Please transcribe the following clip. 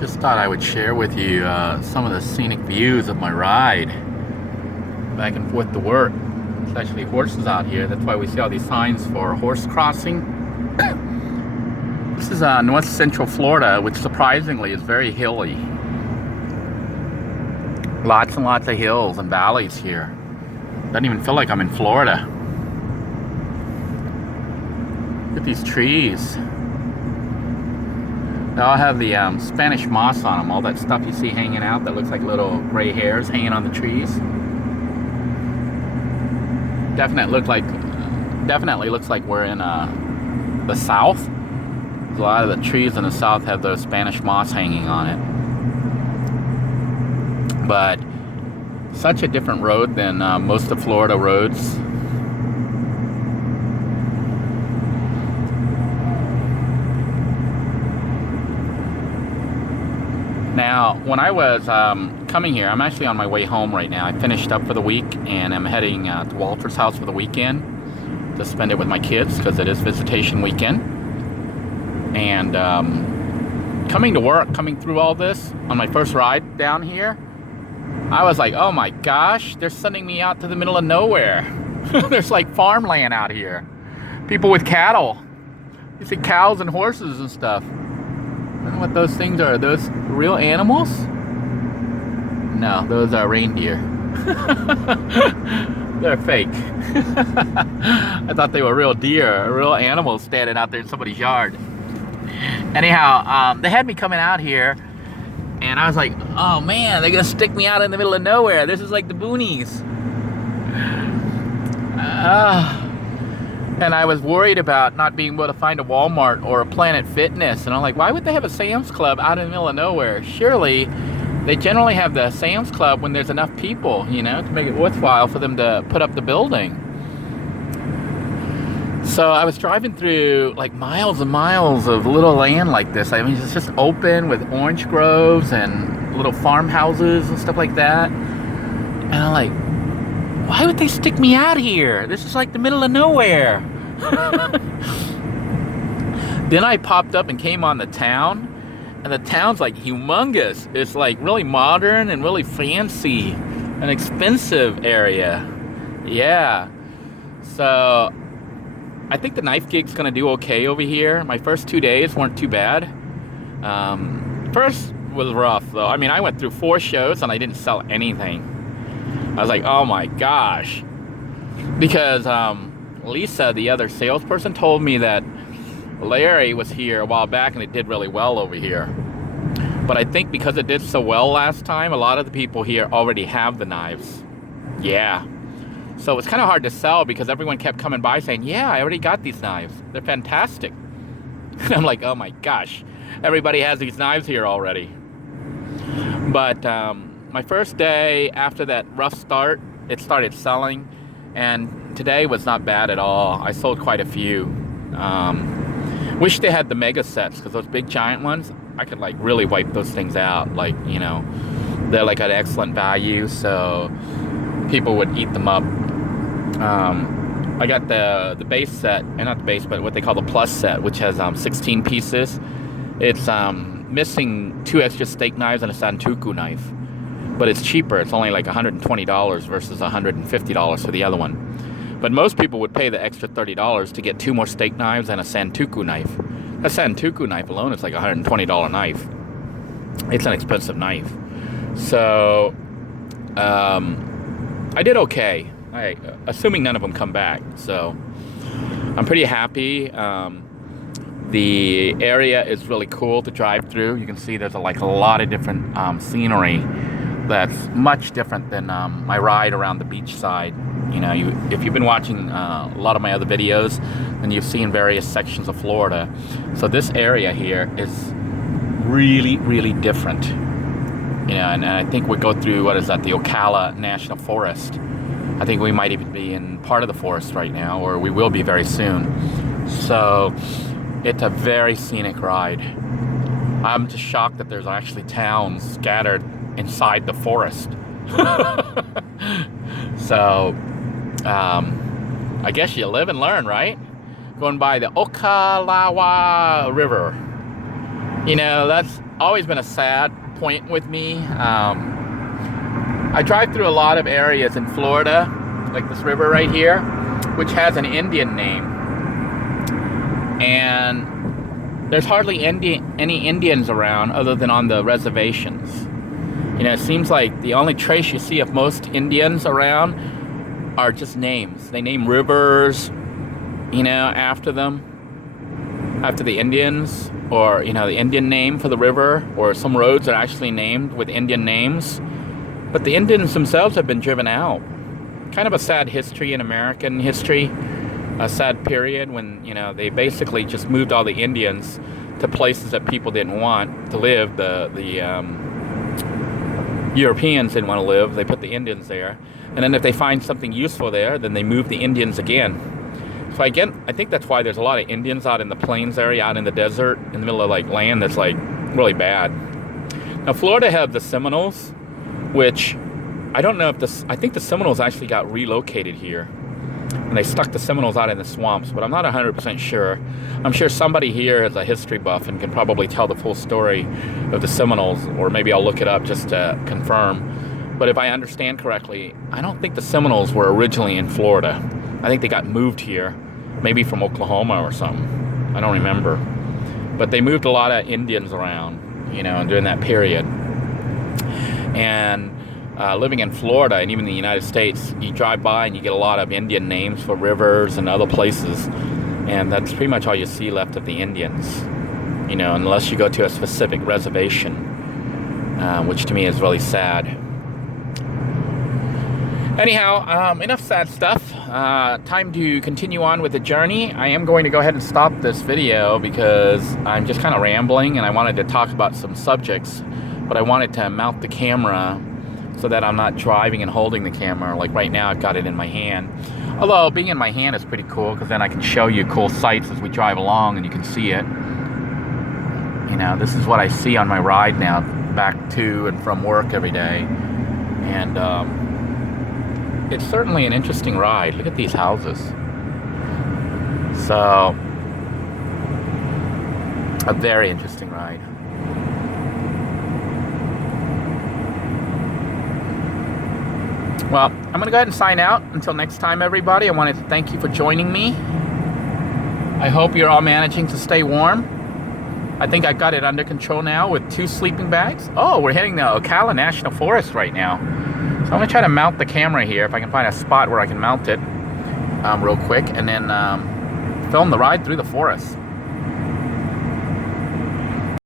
Just thought I would share with you some of the scenic views of my ride back and forth to work. There's actually horses out here. That's why we see all these signs for horse crossing. This is north central Florida, which surprisingly is very hilly. Lots and lots of hills and valleys here. Doesn't even feel like I'm in Florida. Look at these trees. They all have the Spanish moss on them, all that stuff you see hanging out that looks like little gray hairs hanging on the trees. Definitely looks like we're in the South. A lot of the trees in the South have those Spanish moss hanging on it. But such a different road than most of Florida roads. Now, when I was coming here, I'm actually on my way home right now. I finished up for the week, and I'm heading to Walter's house for the weekend to spend it with my kids, because it is visitation weekend. And coming to work, coming through all this, on my first ride down here, I was like, oh my gosh, they're sending me out to the middle of nowhere. There's like farmland out here. People with cattle. You see cows and horses and stuff. I don't know what those things are. Are those real animals? No, those are reindeer. They're fake. I thought they were real deer, real animals standing out there in somebody's yard. Anyhow, they had me coming out here, and I was like, oh man, they're gonna stick me out in the middle of nowhere. This is like the boonies. And I was worried about not being able to find a Walmart or a Planet Fitness. And I'm like, why would they have a Sam's Club out in the middle of nowhere? Surely they generally have the Sam's Club when there's enough people, you know, to make it worthwhile for them to put up the building. So I was driving through like miles and miles of little land like this. I mean, it's just open with orange groves and little farmhouses and stuff like that. And I'm like, why would they stick me out here? This is like the middle of nowhere. Then I popped up and came on the town, and the town's like humongous. It's like really modern and really fancy, an expensive area. Yeah. So I think the knife gig's gonna do okay over here. My first 2 days weren't too bad. First was rough though. I mean, I went through 4 shows and I didn't sell anything. I was like, oh my gosh. Because Lisa, the other salesperson, told me that Larry was here a while back and it did really well over here. But I think because it did so well last time, a lot of the people here already have the knives. Yeah. So it's kind of hard to sell because everyone kept coming by saying, yeah, I already got these knives. They're fantastic. I'm like, oh my gosh. Everybody has these knives here already. But my first day after that rough start, it started selling, and today was not bad at all. I sold quite a few. Wish they had the mega sets, because those big giant ones, I could like really wipe those things out. Like, you know, they're like an excellent value, so people would eat them up. I got the base set, and not the base, but what they call the plus set, which has 16 pieces. It's missing 2 extra steak knives and a santoku knife. But it's cheaper. It's only like $120 versus $150 for the other one. But most people would pay the extra $30 to get 2 more steak knives and a santoku knife. A santoku knife alone is like a $120 knife. It's an expensive knife. So I did okay, assuming none of them come back. So I'm pretty happy. The area is really cool to drive through. You can see there's a lot of different scenery that's much different than my ride around the beach side. You know, if you've been watching a lot of my other videos, then you've seen various sections of Florida. So this area here is really, really different. You know, and I think we go through, what is that, the Ocala National Forest. I think we might even be in part of the forest right now, or we will be very soon. So it's a very scenic ride. I'm just shocked that there's actually towns scattered inside the forest. So I guess you live and learn, right? Going by the Ocala River. You know, that's always been a sad point with me. I drive through a lot of areas in Florida, like this river right here, which has an Indian name. And there's hardly any Indians around other than on the reservations. You know, it seems like the only trace you see of most Indians around are just names. They name rivers, you know, after them, after the Indians, or, you know, the Indian name for the river, or some roads are actually named with Indian names. But the Indians themselves have been driven out. Kind of a sad history in American history, a sad period when, you know, they basically just moved all the Indians to places that people didn't want to live. The Europeans didn't want to live. They put the Indians there. And then if they find something useful there, then they move the Indians again. So again, I think that's why there's a lot of Indians out in the plains area, out in the desert, in the middle of like land that's like really bad. Now Florida had the Seminoles, which I don't know if this, I think the Seminoles actually got relocated here. And they stuck the Seminoles out in the swamps, but I'm not 100% sure. I'm sure somebody here is a history buff and can probably tell the full story of the Seminoles, or maybe I'll look it up just to confirm. But if I understand correctly, I don't think the Seminoles were originally in Florida. I think they got moved here, maybe from Oklahoma or something. I don't remember. But they moved a lot of Indians around, you know, during that period. And living in Florida and even the United States, you drive by and you get a lot of Indian names for rivers and other places, and that's pretty much all you see left of the Indians, you know, unless you go to a specific reservation, which to me is really sad. Anyhow, enough sad stuff. Time to continue on with the journey. I am going to go ahead and stop this video because I'm just kind of rambling and I wanted to talk about some subjects, but I wanted to mount the camera so that I'm not driving and holding the camera. Like right now, I've got it in my hand. Although being in my hand is pretty cool because then I can show you cool sights as we drive along and you can see it. You know, this is what I see on my ride now, back to and from work every day. And it's certainly an interesting ride. Look at these houses. So, a very interesting ride. Well, I'm going to go ahead and sign out. Until next time, everybody, I wanted to thank you for joining me. I hope you're all managing to stay warm. I think I've got it under control now with 2 sleeping bags. Oh, we're hitting the Ocala National Forest right now. So I'm going to try to mount the camera here, if I can find a spot where I can mount it real quick, and then film the ride through the forest.